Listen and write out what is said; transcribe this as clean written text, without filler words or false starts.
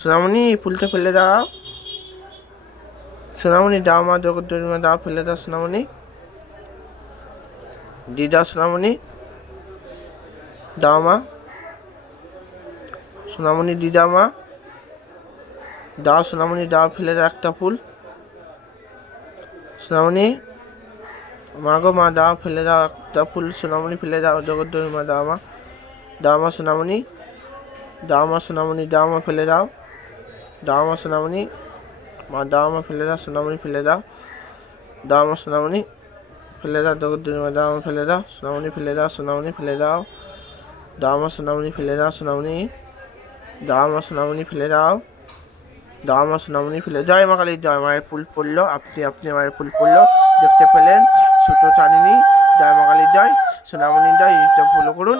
সোনামণি ফুলটা ফেলে দাও। সোনামণি দাও মা, জগদ্দরিমা দাও, ফেলে দাও সোনামণি। দিয়ে দাও সোনামণি, দাও মা। সোনামণি দিয়ে দাও মা, দাও সোনামণি দাও, ফেলে দাও একটা ফুল। সোনামণি মা গো মা, দাও ফেলে দাও একটা ফুল। সোনামণি ফেলে দাও, জগদ্দরিমা দাও মা, দাও মা সোনামণি, দাও মা সোনামণি, দাও মা ফেলে দাও, দাও মা সোনামণি, মা দাও মা ফেলে দাও, সোনামণি ফেলে দাও, দাও মা সোনামণি ফেলে দাও, জগদ্দরিমা দাও মা ফেলে দাও, সোনামণি ফেলে দাও, সোনামণি ফেলে দাও, দাও মা সোনামণি ফেলে দাও, সোনামণি, দাও মা সোনামণি ফেলে দাও, দাও মা সোনামণি ফেলে। জয় মা কালী জয়। মায়ের ফুল পড়লো, আপনি মায়ের ফুল পড়লো, দেখতে পেলেন, সুতো টানিনি। জয় মা কালী জয়, সোনামণি জয়, এটা ফলো করুন।